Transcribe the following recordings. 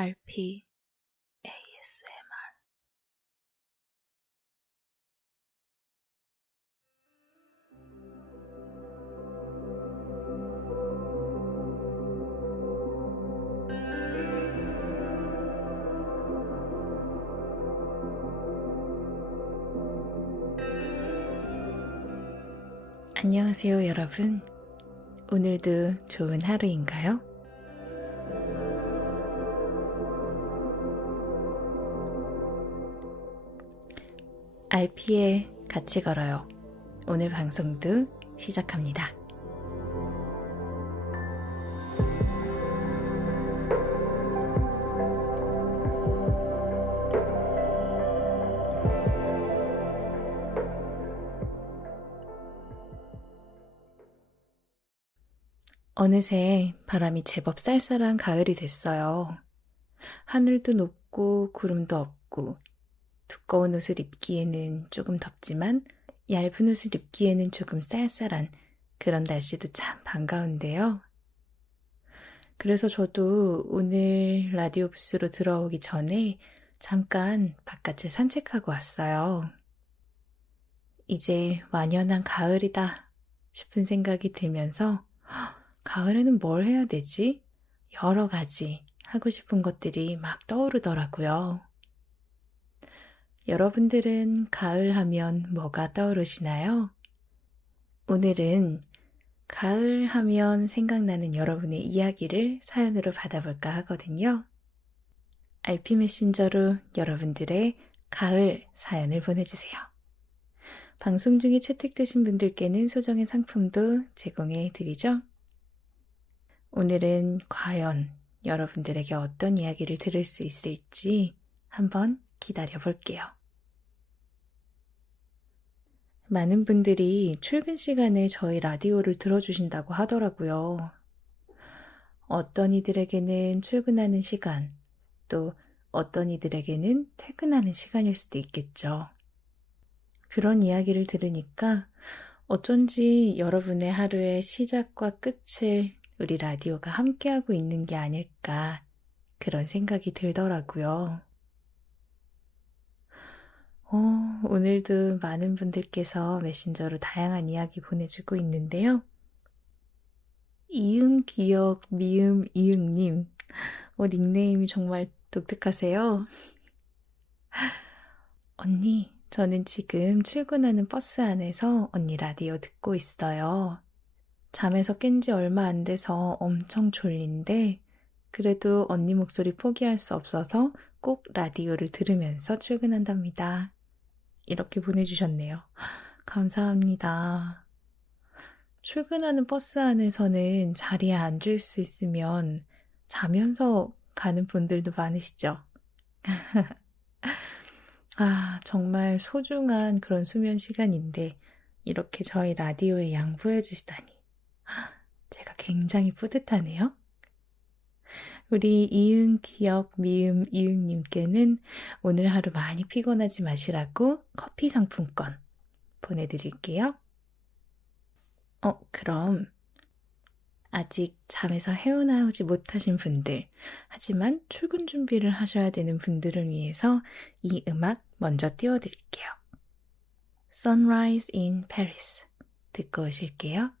RP ASMR. 안녕하세요, 여러분. 오늘도 좋은 하루인가요? RP에 같이 걸어요. 오늘 방송도 시작합니다. 어느새 바람이 제법 쌀쌀한 가을이 됐어요. 하늘도 높고 구름도 없고 두꺼운 옷을 입기에는 조금 덥지만 얇은 옷을 입기에는 조금 쌀쌀한 그런 날씨도 참 반가운데요. 그래서 저도 오늘 라디오 부스로 들어오기 전에 잠깐 바깥을 산책하고 왔어요. 이제 완연한 가을이다 싶은 생각이 들면서 가을에는 뭘 해야 되지? 여러 가지 하고 싶은 것들이 막 떠오르더라고요. 여러분들은 가을 하면 뭐가 떠오르시나요? 오늘은 가을 하면 생각나는 여러분의 이야기를 사연으로 받아볼까 하거든요. RP 메신저로 여러분들의 가을 사연을 보내주세요. 방송 중에 채택되신 분들께는 소정의 상품도 제공해 드리죠. 오늘은 과연 여러분들에게 어떤 이야기를 들을 수 있을지 한번 기다려 볼게요. 많은 분들이 출근 시간에 저희 라디오를 들어주신다고 하더라고요. 어떤 이들에게는 출근하는 시간, 또 어떤 이들에게는 퇴근하는 시간일 수도 있겠죠. 그런 이야기를 들으니까 어쩐지 여러분의 하루의 시작과 끝을 우리 라디오가 함께하고 있는 게 아닐까 그런 생각이 들더라고요. 오늘도 많은 분들께서 메신저로 다양한 이야기 보내주고 있는데요. 이응 기억 미음 이응님, 닉네임이 정말 독특하세요. 언니, 저는 지금 출근하는 버스 안에서 언니 라디오 듣고 있어요. 잠에서 깬 지 얼마 안 돼서 엄청 졸린데 그래도 언니 목소리 포기할 수 없어서 꼭 라디오를 들으면서 출근한답니다. 이렇게 보내주셨네요. 감사합니다. 출근하는 버스 안에서는 자리에 앉을 수 있으면 자면서 가는 분들도 많으시죠? 정말 소중한 그런 수면 시간인데 이렇게 저희 라디오에 양보해 주시다니 제가 굉장히 뿌듯하네요. 우리 이응, 기억, 미음, 이응님께는 오늘 하루 많이 피곤하지 마시라고 커피 상품권 보내드릴게요. 그럼 아직 잠에서 헤어나오지 못하신 분들, 하지만 출근 준비를 하셔야 되는 분들을 위해서 이 음악 먼저 띄워드릴게요. Sunrise in Paris 듣고 오실게요.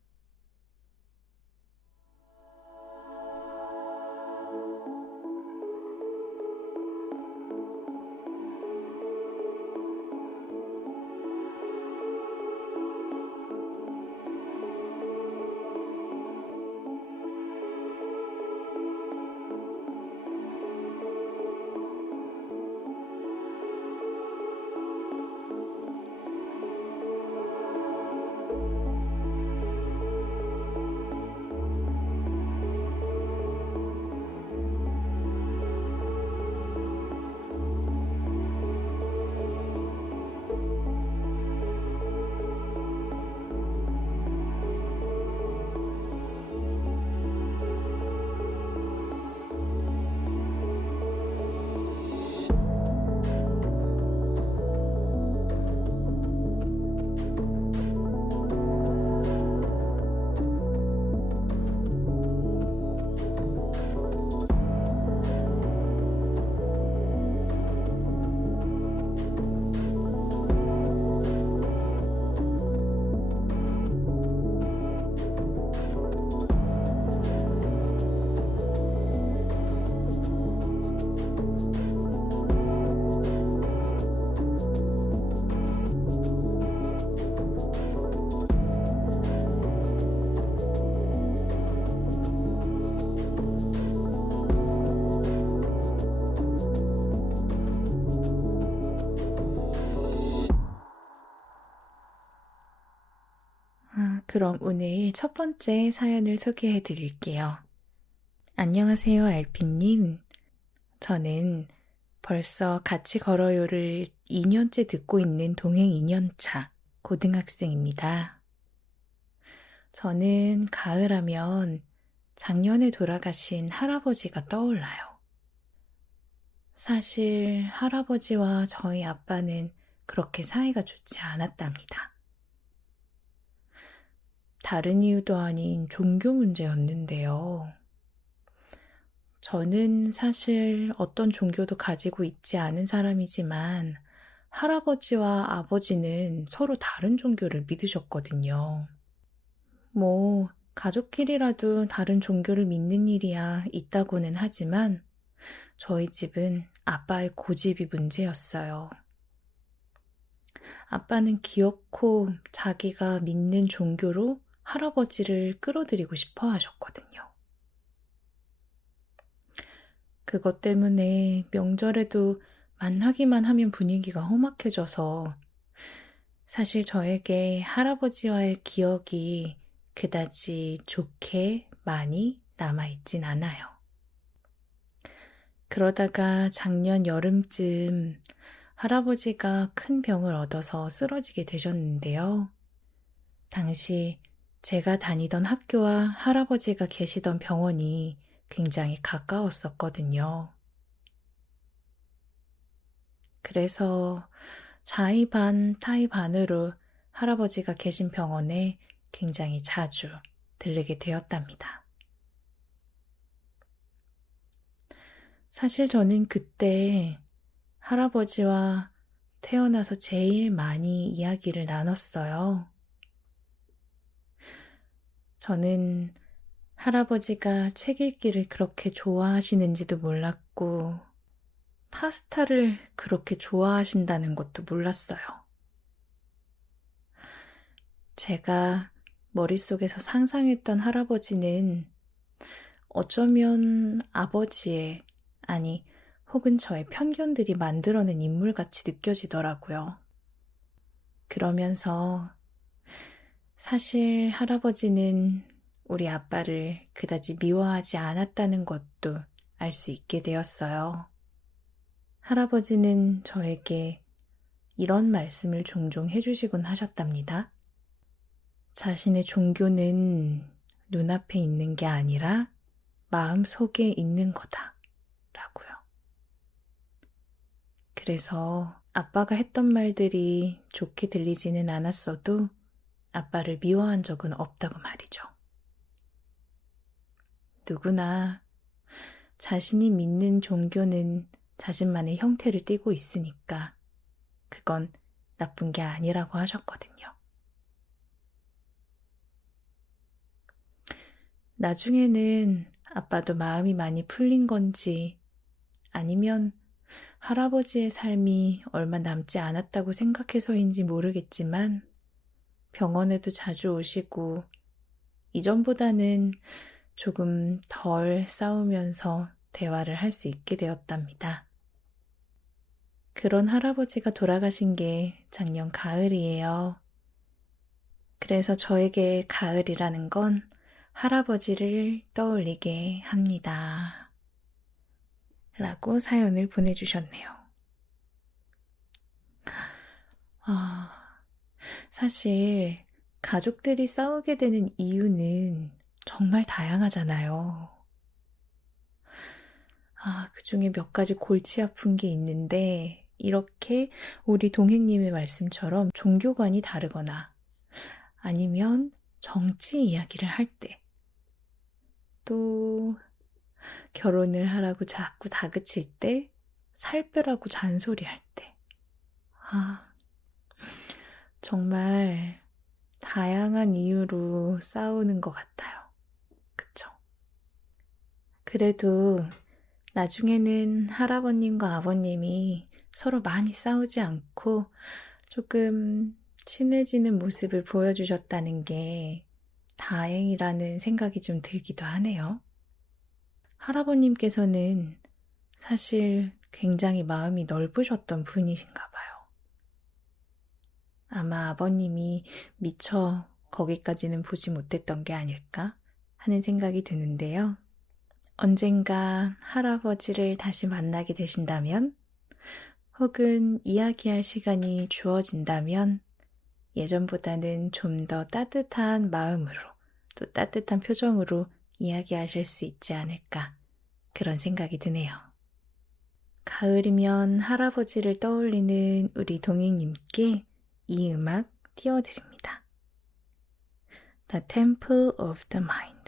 그럼 오늘 첫 번째 사연을 소개해 드릴게요. 안녕하세요, 알피님. 저는 벌써 같이 걸어요를 2년째 듣고 있는 동행 2년차 고등학생입니다. 저는 가을하면 작년에 돌아가신 할아버지가 떠올라요. 사실 할아버지와 저희 아빠는 그렇게 사이가 좋지 않았답니다. 다른 이유도 아닌 종교 문제였는데요. 저는 사실 어떤 종교도 가지고 있지 않은 사람이지만 할아버지와 아버지는 서로 다른 종교를 믿으셨거든요. 가족끼리라도 다른 종교를 믿는 일이야 있다고는 하지만 저희 집은 아빠의 고집이 문제였어요. 아빠는 기어코 자기가 믿는 종교로 할아버지를 끌어들이고 싶어 하셨거든요. 그것 때문에 명절에도 만나기만 하면 분위기가 험악해져서 사실 저에게 할아버지와의 기억이 그다지 좋게 많이 남아있진 않아요. 그러다가 작년 여름쯤 할아버지가 큰 병을 얻어서 쓰러지게 되셨는데요. 당시 제가 다니던 학교와 할아버지가 계시던 병원이 굉장히 가까웠었거든요. 그래서 자의 반, 타의 반으로 할아버지가 계신 병원에 굉장히 자주 들르게 되었답니다. 사실 저는 그때 할아버지와 태어나서 제일 많이 이야기를 나눴어요. 저는 할아버지가 책 읽기를 그렇게 좋아하시는지도 몰랐고, 파스타를 그렇게 좋아하신다는 것도 몰랐어요. 제가 머릿속에서 상상했던 할아버지는 어쩌면 아버지의, 아니, 혹은 저의 편견들이 만들어낸 인물같이 느껴지더라고요. 그러면서 사실 할아버지는 우리 아빠를 그다지 미워하지 않았다는 것도 알 수 있게 되었어요. 할아버지는 저에게 이런 말씀을 종종 해주시곤 하셨답니다. 자신의 종교는 눈앞에 있는 게 아니라 마음 속에 있는 거다. 라고요. 그래서 아빠가 했던 말들이 좋게 들리지는 않았어도 아빠를 미워한 적은 없다고 말이죠. 누구나 자신이 믿는 종교는 자신만의 형태를 띠고 있으니까 그건 나쁜 게 아니라고 하셨거든요. 나중에는 아빠도 마음이 많이 풀린 건지 아니면 할아버지의 삶이 얼마 남지 않았다고 생각해서인지 모르겠지만 병원에도 자주 오시고 이전보다는 조금 덜 싸우면서 대화를 할 수 있게 되었답니다. 그런 할아버지가 돌아가신 게 작년 가을이에요. 그래서 저에게 가을이라는 건 할아버지를 떠올리게 합니다. 라고 사연을 보내주셨네요. 사실 가족들이 싸우게 되는 이유는 정말 다양하잖아요. 그 중에 몇 가지 골치 아픈 게 있는데, 이렇게 우리 동행님의 말씀처럼 종교관이 다르거나, 아니면 정치 이야기를 할 때, 또 결혼을 하라고 자꾸 다그칠 때, 살 빼라고 잔소리할 때. 정말 다양한 이유로 싸우는 것 같아요. 그쵸? 그래도 나중에는 할아버님과 아버님이 서로 많이 싸우지 않고 조금 친해지는 모습을 보여주셨다는 게 다행이라는 생각이 좀 들기도 하네요. 할아버님께서는 사실 굉장히 마음이 넓으셨던 분이신가 봐요. 아마 아버님이 미처 거기까지는 보지 못했던 게 아닐까 하는 생각이 드는데요. 언젠가 할아버지를 다시 만나게 되신다면, 혹은 이야기할 시간이 주어진다면, 예전보다는 좀 더 따뜻한 마음으로, 또 따뜻한 표정으로 이야기하실 수 있지 않을까, 그런 생각이 드네요. 가을이면 할아버지를 떠올리는 우리 동행님께 이 음악 띄워드립니다. The Temple of the Mind.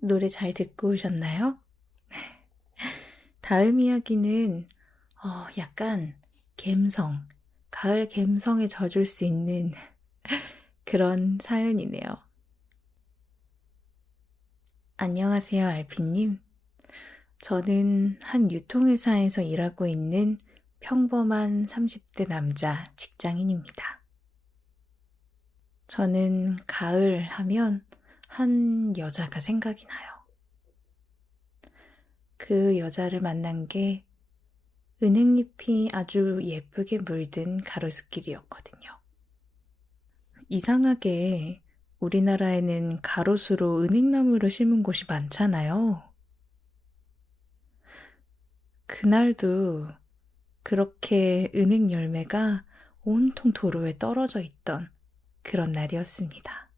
노래 잘 듣고 오셨나요? 다음 이야기는 약간 갬성, 가을 갬성에 젖을 수 있는 그런 사연이네요. 안녕하세요, 알피님. 저는 한 유통회사에서 일하고 있는 평범한 30대 남자 직장인입니다. 저는 가을 하면 한 여자가 생각이 나요. 그 여자를 만난 게 은행잎이 아주 예쁘게 물든 가로수길이었거든요. 이상하게 우리나라에는 가로수로 은행나무를 심은 곳이 많잖아요. 그날도 그렇게 은행 열매가 온통 도로에 떨어져 있던 그런 날이었습니다.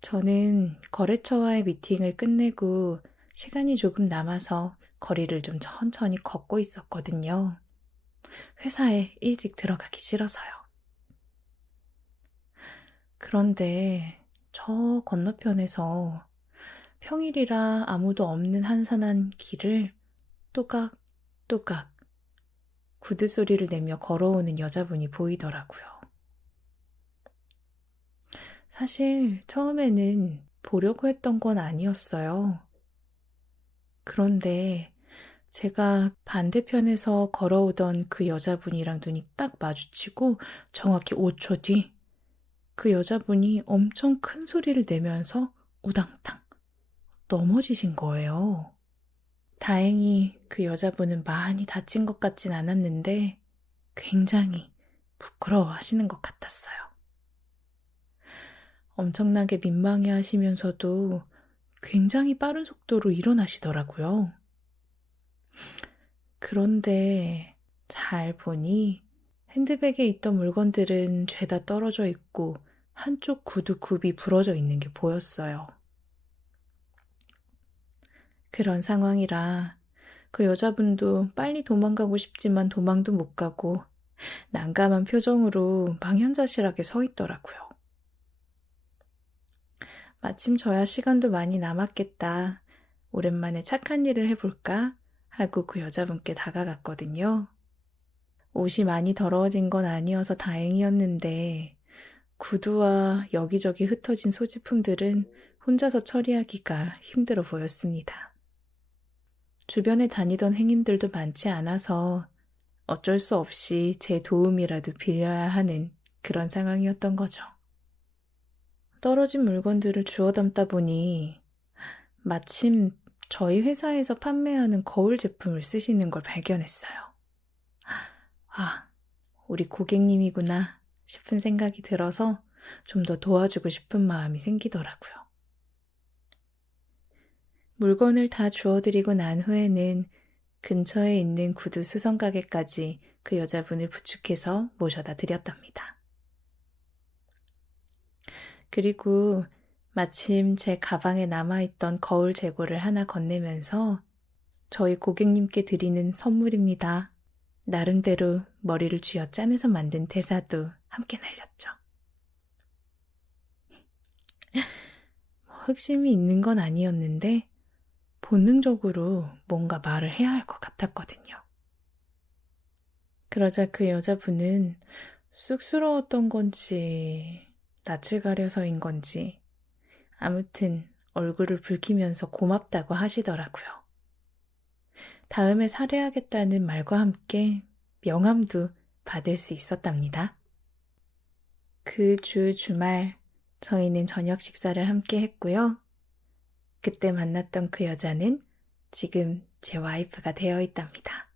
저는 거래처와의 미팅을 끝내고 시간이 조금 남아서 거리를 좀 천천히 걷고 있었거든요. 회사에 일찍 들어가기 싫어서요. 그런데 저 건너편에서 평일이라 아무도 없는 한산한 길을 또각또각 구두 소리를 내며 걸어오는 여자분이 보이더라고요. 사실 처음에는 보려고 했던 건 아니었어요. 그런데 제가 반대편에서 걸어오던 그 여자분이랑 눈이 딱 마주치고 정확히 5초 뒤 그 여자분이 엄청 큰 소리를 내면서 우당탕 넘어지신 거예요. 다행히 그 여자분은 많이 다친 것 같진 않았는데 굉장히 부끄러워 하시는 것 같았어요. 엄청나게 민망해 하시면서도 굉장히 빠른 속도로 일어나시더라고요. 그런데 잘 보니 핸드백에 있던 물건들은 죄다 떨어져 있고 한쪽 구두 굽이 부러져 있는 게 보였어요. 그런 상황이라 그 여자분도 빨리 도망가고 싶지만 도망도 못 가고 난감한 표정으로 망연자실하게 서 있더라고요. 마침 저야 시간도 많이 남았겠다. 오랜만에 착한 일을 해볼까? 하고 그 여자분께 다가갔거든요. 옷이 많이 더러워진 건 아니어서 다행이었는데 구두와 여기저기 흩어진 소지품들은 혼자서 처리하기가 힘들어 보였습니다. 주변에 다니던 행인들도 많지 않아서 어쩔 수 없이 제 도움이라도 빌려야 하는 그런 상황이었던 거죠. 떨어진 물건들을 주워 담다 보니 마침 저희 회사에서 판매하는 거울 제품을 쓰시는 걸 발견했어요. 아, 우리 고객님이구나 싶은 생각이 들어서 좀 더 도와주고 싶은 마음이 생기더라고요. 물건을 다 주워드리고 난 후에는 근처에 있는 구두 수선 가게까지 그 여자분을 부축해서 모셔다 드렸답니다. 그리고 마침 제 가방에 남아있던 거울 재고를 하나 건네면서 저희 고객님께 드리는 선물입니다. 나름대로 머리를 쥐어 짜내서 만든 대사도 함께 날렸죠. 흑심이 있는 건 아니었는데 본능적으로 뭔가 말을 해야 할 것 같았거든요. 그러자 그 여자분은 쑥스러웠던 건지 낯을 가려서인 건지 아무튼 얼굴을 붉히면서 고맙다고 하시더라고요. 다음에 사례하겠다는 말과 함께 명함도 받을 수 있었답니다. 그 주 주말 저희는 저녁 식사를 함께 했고요. 그때 만났던 그 여자는 지금 제 와이프가 되어 있답니다.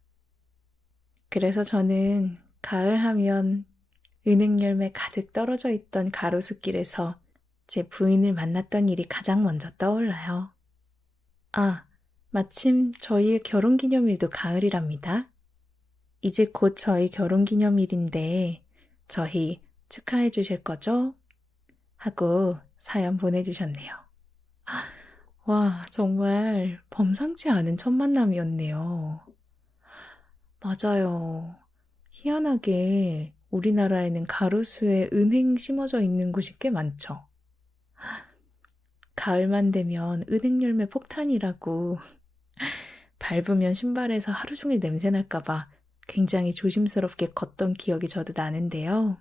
그래서 저는 가을 하면 은행열매 가득 떨어져 있던 가로수길에서 제 부인을 만났던 일이 가장 먼저 떠올라요. 아, 마침 저희의 결혼기념일도 가을이랍니다. 이제 곧 저희 결혼기념일인데 저희 축하해 주실 거죠? 하고 사연 보내주셨네요. 와, 정말 범상치 않은 첫 만남이었네요. 맞아요. 희한하게 우리나라에는 가로수에 은행 심어져 있는 곳이 꽤 많죠. 가을만 되면 은행 열매 폭탄이라고 밟으면 신발에서 하루 종일 냄새 날까봐 굉장히 조심스럽게 걷던 기억이 저도 나는데요.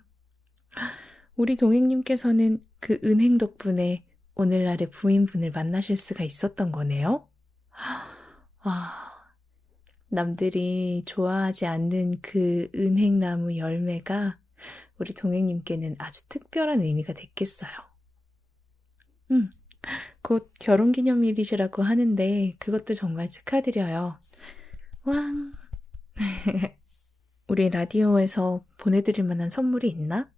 우리 동행님께서는 그 은행 덕분에 오늘날의 부인분을 만나실 수가 있었던 거네요. 와, 남들이 좋아하지 않는 그 은행나무 열매가 우리 동행님께는 아주 특별한 의미가 됐겠어요. 음, 곧 결혼기념일이시라고 하는데 그것도 정말 축하드려요. 왕! 우리 라디오에서 보내드릴 만한 선물이 있나?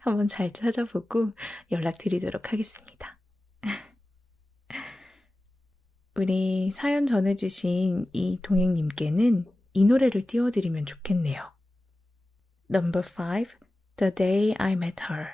한번 잘 찾아보고 연락드리도록 하겠습니다. 우리 사연 전해주신 이 동행님께는 이 노래를 띄워드리면 좋겠네요. Number 5, The Day I Met Her.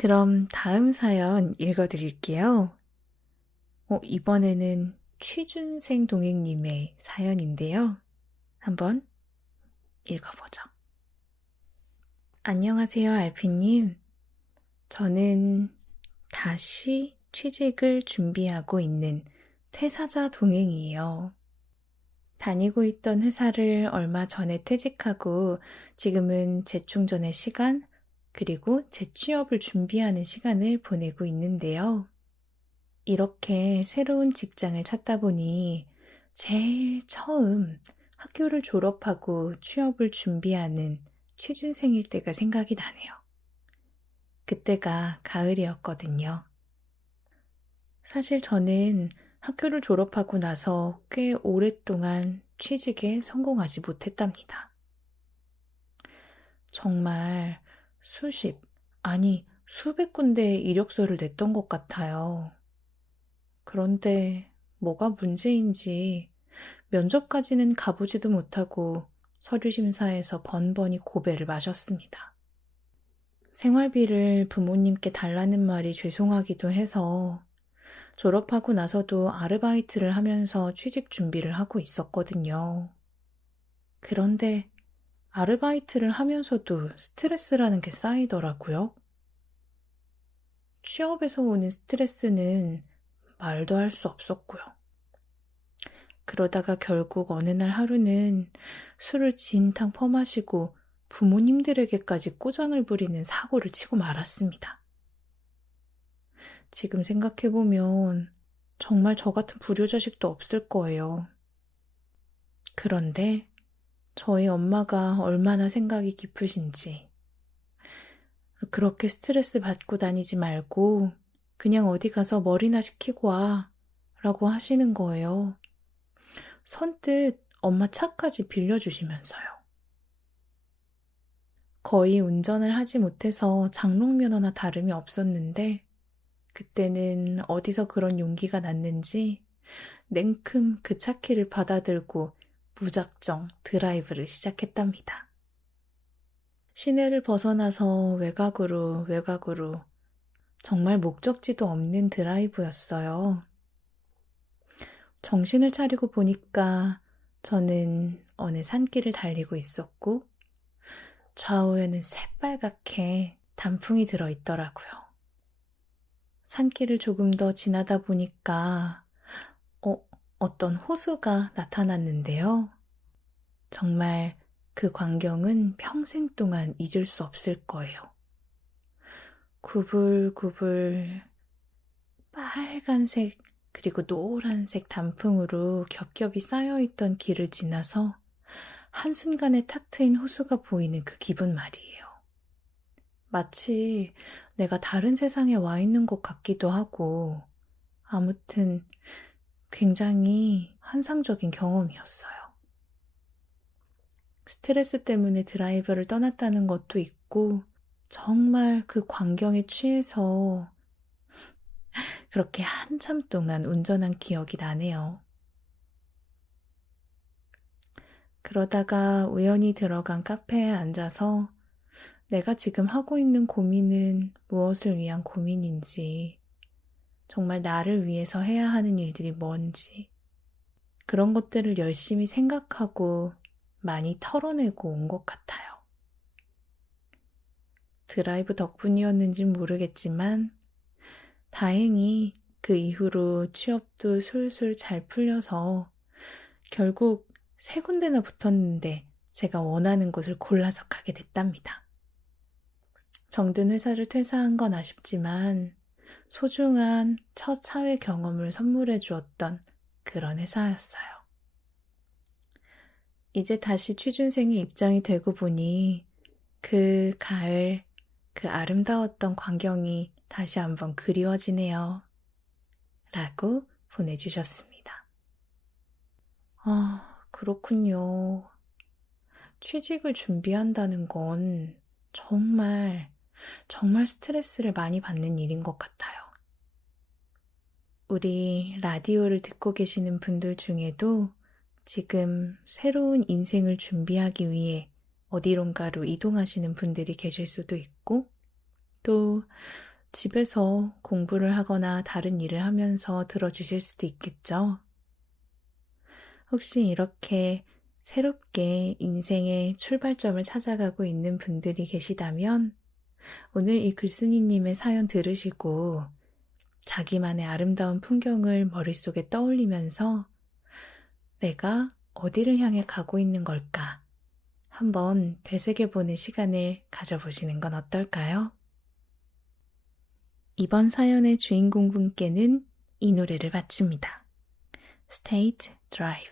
그럼 다음 사연 읽어드릴게요. 이번에는 취준생 동행님의 사연인데요. 한번 읽어보죠. 안녕하세요, 알피님. 저는 다시 취직을 준비하고 있는 퇴사자 동행이에요. 다니고 있던 회사를 얼마 전에 퇴직하고 지금은 재충전의 시간, 그리고 재취업을 준비하는 시간을 보내고 있는데요. 이렇게 새로운 직장을 찾다 보니 제일 처음 학교를 졸업하고 취업을 준비하는 취준생일 때가 생각이 나네요. 그때가 가을이었거든요. 사실 저는 학교를 졸업하고 나서 꽤 오랫동안 취직에 성공하지 못했답니다. 정말 수십, 아니 수백 군데의 이력서를 냈던 것 같아요. 그런데 뭐가 문제인지 면접까지는 가보지도 못하고 서류 심사에서 번번이 고배를 마셨습니다. 생활비를 부모님께 달라는 말이 죄송하기도 해서 졸업하고 나서도 아르바이트를 하면서 취직 준비를 하고 있었거든요. 그런데 아르바이트를 하면서도 스트레스라는 게 쌓이더라고요. 취업에서 오는 스트레스는 말도 할 수 없었고요. 그러다가 결국 어느 날 하루는 술을 진탕 퍼마시고 부모님들에게까지 꼬장을 부리는 사고를 치고 말았습니다. 지금 생각해보면 정말 저 같은 불효자식도 없을 거예요. 그런데 저희 엄마가 얼마나 생각이 깊으신지 그렇게 스트레스 받고 다니지 말고 그냥 어디 가서 머리나 식히고 와 라고 하시는 거예요. 선뜻 엄마 차까지 빌려주시면서요. 거의 운전을 하지 못해서 장롱면허나 다름이 없었는데 그때는 어디서 그런 용기가 났는지 냉큼 그 차키를 받아들고 무작정 드라이브를 시작했답니다. 시내를 벗어나서 외곽으로 정말 목적지도 없는 드라이브였어요. 정신을 차리고 보니까 저는 어느 산길을 달리고 있었고 좌우에는 새빨갛게 단풍이 들어있더라고요. 산길을 조금 더 지나다 보니까 어떤 호수가 나타났는데요. 정말 그 광경은 평생 동안 잊을 수 없을 거예요. 구불구불 빨간색 그리고 노란색 단풍으로 겹겹이 쌓여있던 길을 지나서 한순간에 탁 트인 호수가 보이는 그 기분 말이에요. 마치 내가 다른 세상에 와 있는 것 같기도 하고 아무튼 굉장히 환상적인 경험이었어요. 스트레스 때문에 드라이브를 떠났다는 것도 있고 정말 그 광경에 취해서 그렇게 한참 동안 운전한 기억이 나네요. 그러다가 우연히 들어간 카페에 앉아서 내가 지금 하고 있는 고민은 무엇을 위한 고민인지, 정말 나를 위해서 해야 하는 일들이 뭔지, 그런 것들을 열심히 생각하고 많이 털어내고 온 것 같아요. 드라이브 덕분이었는진 모르겠지만, 다행히 그 이후로 취업도 술술 잘 풀려서 결국 세 군데나 붙었는데 제가 원하는 곳을 골라서 가게 됐답니다. 정든 회사를 퇴사한 건 아쉽지만 소중한 첫 사회 경험을 선물해 주었던 그런 회사였어요. 이제 다시 취준생의 입장이 되고 보니 그 가을, 그 아름다웠던 광경이 다시 한번 그리워지네요. 라고 보내주셨습니다. 그렇군요. 취직을 준비한다는 건 정말 스트레스를 많이 받는 일인 것 같아요. 우리 라디오를 듣고 계시는 분들 중에도 지금 새로운 인생을 준비하기 위해 어디론가로 이동하시는 분들이 계실 수도 있고, 또 집에서 공부를 하거나 다른 일을 하면서 들어주실 수도 있겠죠? 혹시 이렇게 새롭게 인생의 출발점을 찾아가고 있는 분들이 계시다면 오늘 이 글쓴이님의 사연 들으시고 자기만의 아름다운 풍경을 머릿속에 떠올리면서 내가 어디를 향해 가고 있는 걸까? 한번 되새겨보는 시간을 가져보시는 건 어떨까요? 이번 사연의 주인공 분께는 이 노래를 바칩니다. State Drive.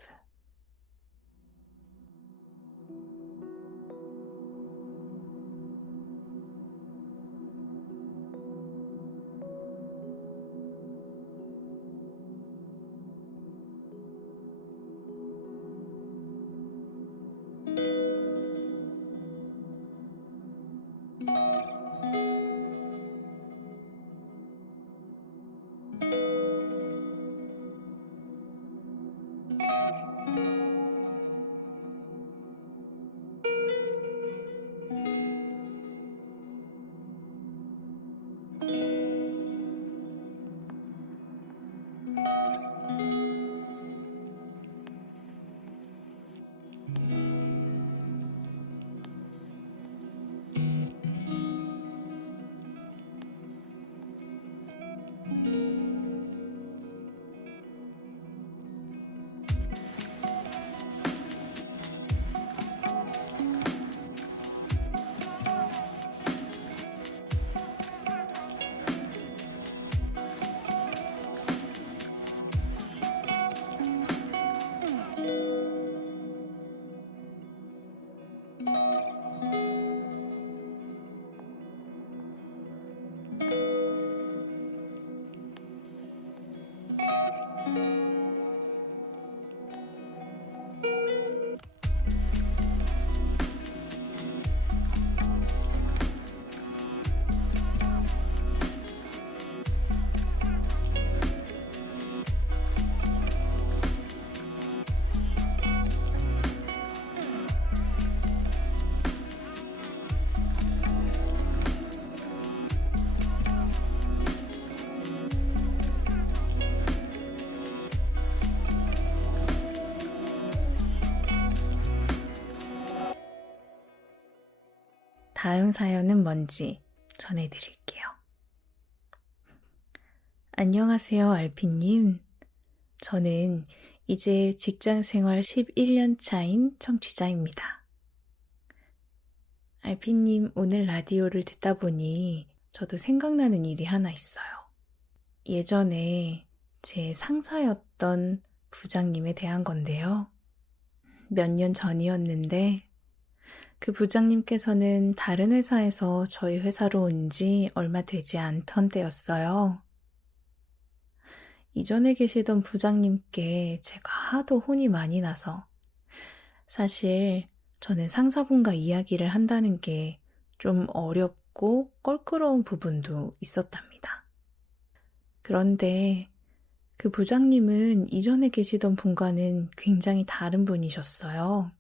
다음 사연은 뭔지 전해드릴게요. 안녕하세요, 알피님. 저는 이제 직장 생활 11년 차인 청취자입니다. 알피님, 오늘 라디오를 듣다 보니 저도 생각나는 일이 하나 있어요. 예전에 제 상사였던 부장님에 대한 건데요. 몇 년 전이었는데 그 부장님께서는 다른 회사에서 저희 회사로 온 지 얼마 되지 않던 때였어요. 이전에 계시던 부장님께 제가 하도 혼이 많이 나서 사실 저는 상사분과 이야기를 한다는 게 좀 어렵고 껄끄러운 부분도 있었답니다. 그런데 그 부장님은 이전에 계시던 분과는 굉장히 다른 분이셨어요.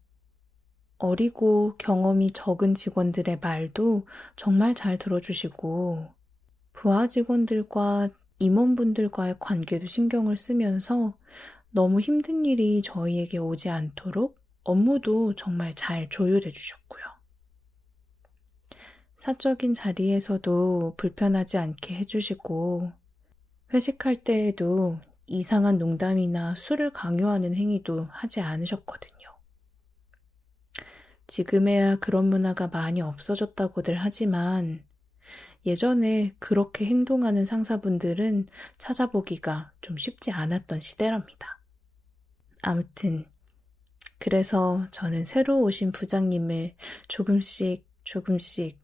어리고 경험이 적은 직원들의 말도 정말 잘 들어주시고 부하 직원들과 임원분들과의 관계도 신경을 쓰면서 너무 힘든 일이 저희에게 오지 않도록 업무도 정말 잘 조율해 주셨고요. 사적인 자리에서도 불편하지 않게 해주시고 회식할 때에도 이상한 농담이나 술을 강요하는 행위도 하지 않으셨거든요. 지금에야 그런 문화가 많이 없어졌다고들 하지만 예전에 그렇게 행동하는 상사분들은 찾아보기가 좀 쉽지 않았던 시대랍니다. 아무튼 그래서 저는 새로 오신 부장님을 조금씩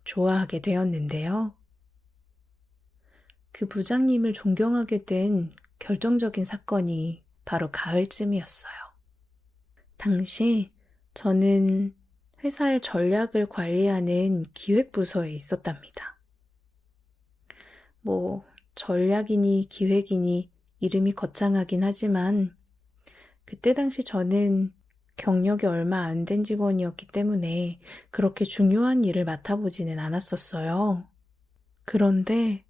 좋아하게 되었는데요. 그 부장님을 존경하게 된 결정적인 사건이 바로 가을쯤이었어요. 당시 저는 회사의 전략을 관리하는 기획부서에 있었답니다. 전략이니 기획이니 이름이 거창하긴 하지만 그때 당시 저는 경력이 얼마 안 된 직원이었기 때문에 그렇게 중요한 일을 맡아보지는 않았었어요. 그런데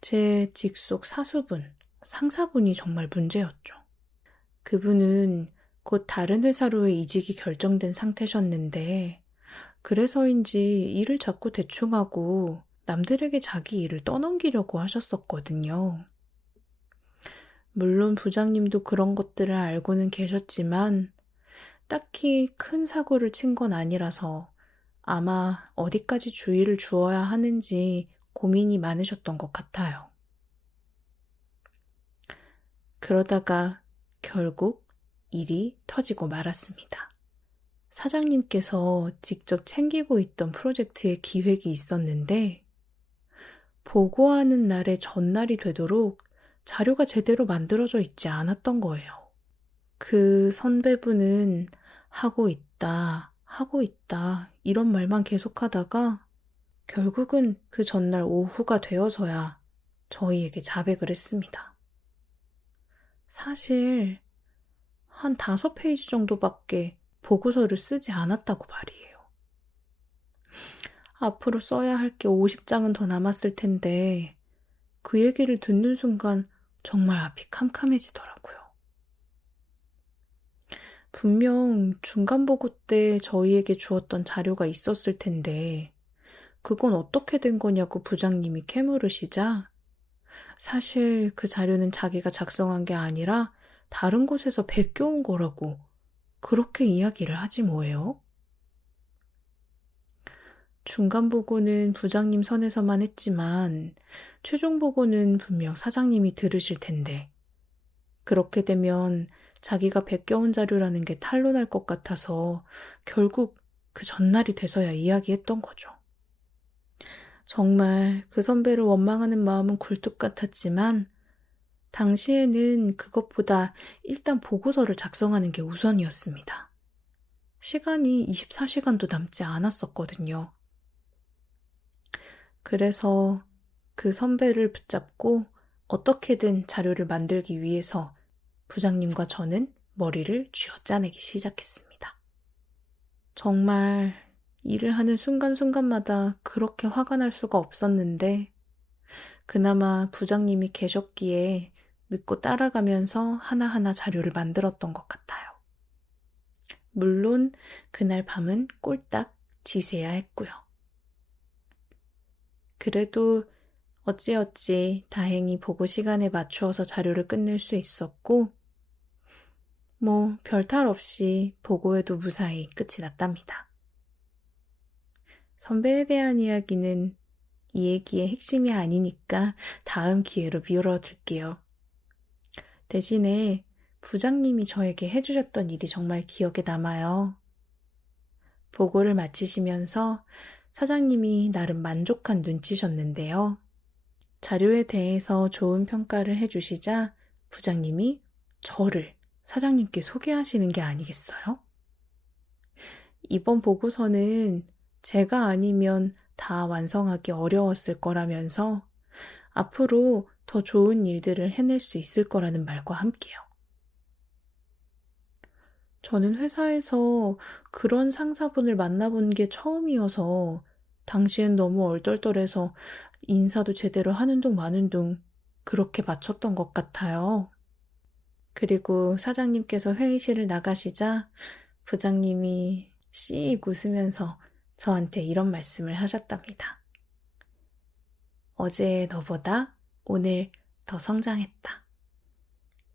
제 직속 사수분, 상사분이 정말 문제였죠. 그분은 곧 다른 회사로 이직이 결정된 상태셨는데, 그래서인지 일을 자꾸 대충하고 남들에게 자기 일을 떠넘기려고 하셨었거든요. 물론 부장님도 그런 것들을 알고는 계셨지만, 딱히 큰 사고를 친 건 아니라서 아마 어디까지 주의를 주어야 하는지 고민이 많으셨던 것 같아요. 그러다가 결국 일이 터지고 말았습니다. 사장님께서 직접 챙기고 있던 프로젝트의 기획이 있었는데, 보고하는 날의 전날이 되도록 자료가 제대로 만들어져 있지 않았던 거예요. 그 선배분은 하고 있다, 이런 말만 계속하다가 결국은 그 전날 오후가 되어서야 저희에게 자백을 했습니다. 사실 한 5페이지 정도밖에 보고서를 쓰지 않았다고 말이에요. 앞으로 써야 할 게 50장은 더 남았을 텐데 그 얘기를 듣는 순간 정말 앞이 캄캄해지더라고요. 분명 중간 보고 때 저희에게 주었던 자료가 있었을 텐데 그건 어떻게 된 거냐고 부장님이 캐물으시자 사실 그 자료는 자기가 작성한 게 아니라 다른 곳에서 베껴온 거라고 그렇게 이야기를 하지 뭐예요? 중간 보고는 부장님 선에서만 했지만 최종 보고는 분명 사장님이 들으실 텐데 그렇게 되면 자기가 베껴온 자료라는 게 탄로날 것 같아서 결국 그 전날이 돼서야 이야기했던 거죠. 정말 그 선배를 원망하는 마음은 굴뚝 같았지만 당시에는 그것보다 일단 보고서를 작성하는 게 우선이었습니다. 시간이 24시간도 남지 않았었거든요. 그래서 그 선배를 붙잡고 어떻게든 자료를 만들기 위해서 부장님과 저는 머리를 쥐어짜내기 시작했습니다. 정말 일을 하는 순간순간마다 그렇게 화가 날 수가 없었는데 그나마 부장님이 계셨기에 믿고 따라가면서 하나하나 자료를 만들었던 것 같아요. 물론 그날 밤은 꼴딱 지새야 했고요. 그래도 어찌어찌 다행히 보고 시간에 맞추어서 자료를 끝낼 수 있었고 별탈 없이 보고에도 무사히 끝이 났답니다. 선배에 대한 이야기는 이 얘기의 핵심이 아니니까 다음 기회로 미뤄둘게요. 대신에 부장님이 저에게 해주셨던 일이 정말 기억에 남아요. 보고를 마치시면서 사장님이 나름 만족한 눈치셨는데요. 자료에 대해서 좋은 평가를 해주시자 부장님이 저를 사장님께 소개하시는 게 아니겠어요? 이번 보고서는 제가 아니면 다 완성하기 어려웠을 거라면서 앞으로 더 좋은 일들을 해낼 수 있을 거라는 말과 함께요. 저는 회사에서 그런 상사분을 만나본 게 처음이어서 당시엔 너무 얼떨떨해서 인사도 제대로 하는 둥 마는 둥 그렇게 마쳤던 것 같아요. 그리고 사장님께서 회의실을 나가시자 부장님이 씩 웃으면서 저한테 이런 말씀을 하셨답니다. 어제 너보다 오늘 더 성장했다.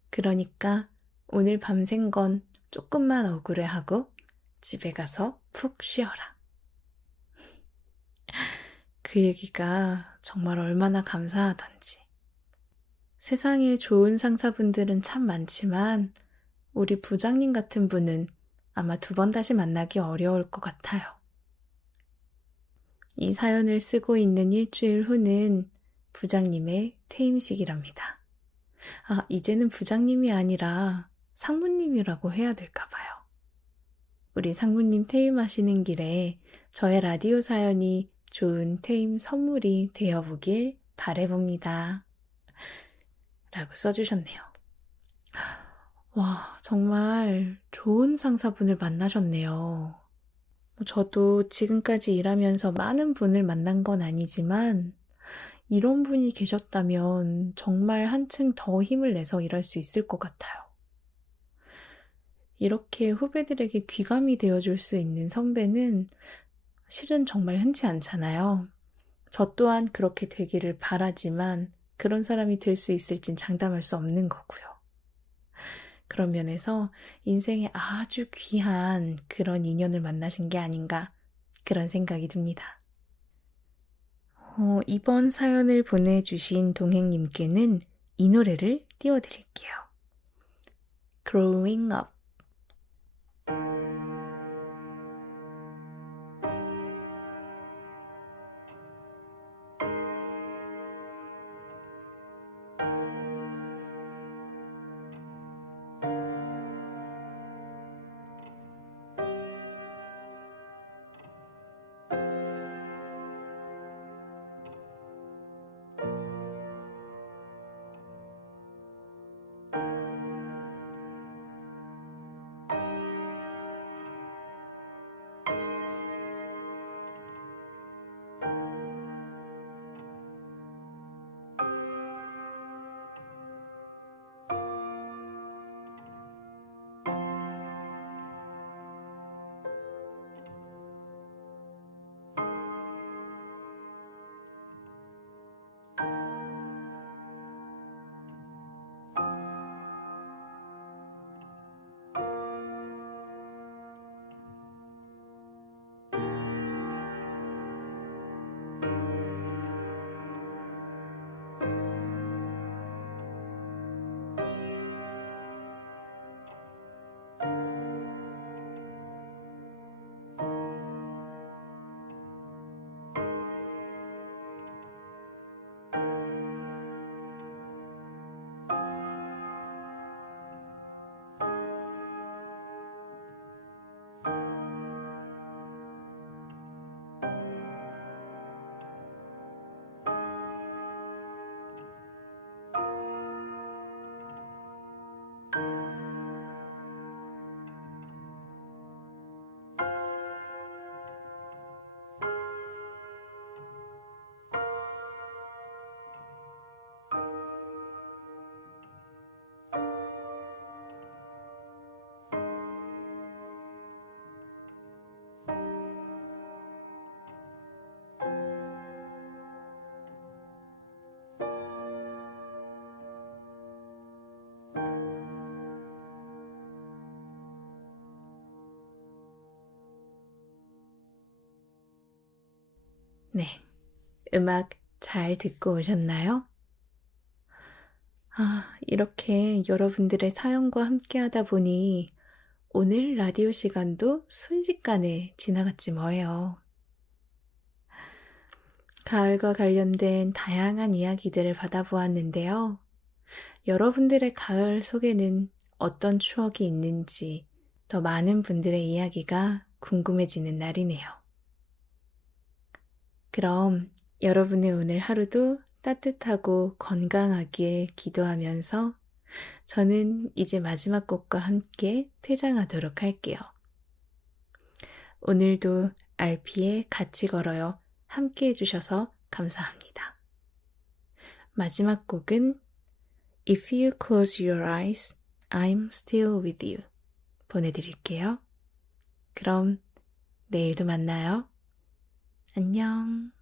그러니까 오늘 밤샌 건 조금만 억울해하고 집에 가서 푹 쉬어라. 그 얘기가 정말 얼마나 감사하던지. 세상에 좋은 상사분들은 참 많지만 우리 부장님 같은 분은 아마 2번 다시 만나기 어려울 것 같아요. 이 사연을 쓰고 있는 일주일 후는 부장님의 퇴임식이랍니다. 이제는 부장님이 아니라 상무님이라고 해야 될까 봐요. 우리 상무님 퇴임하시는 길에 저의 라디오 사연이 좋은 퇴임 선물이 되어보길 바라봅니다. 라고 써주셨네요. 와, 정말 좋은 상사분을 만나셨네요. 저도 지금까지 일하면서 많은 분을 만난 건 아니지만 이런 분이 계셨다면 정말 한층 더 힘을 내서 일할 수 있을 것 같아요. 이렇게 후배들에게 귀감이 되어줄 수 있는 선배는 실은 정말 흔치 않잖아요. 저 또한 그렇게 되기를 바라지만 그런 사람이 될 수 있을진 장담할 수 없는 거고요. 그런 면에서 인생에 아주 귀한 그런 인연을 만나신 게 아닌가 그런 생각이 듭니다. 이번 사연을 보내주신 동행님께는 이 노래를 띄워드릴게요. Growing Up. 네, 음악 잘 듣고 오셨나요? 이렇게 여러분들의 사연과 함께 하다 보니 오늘 라디오 시간도 순식간에 지나갔지 뭐예요. 가을과 관련된 다양한 이야기들을 받아보았는데요. 여러분들의 가을 속에는 어떤 추억이 있는지 더 많은 분들의 이야기가 궁금해지는 날이네요. 그럼 여러분의 오늘 하루도 따뜻하고 건강하길 기도하면서 저는 이제 마지막 곡과 함께 퇴장하도록 할게요. 오늘도 RP에 같이 걸어요. 함께 해주셔서 감사합니다. 마지막 곡은 If You Close Your Eyes, I'm Still With You 보내드릴게요. 그럼 내일도 만나요. 안녕.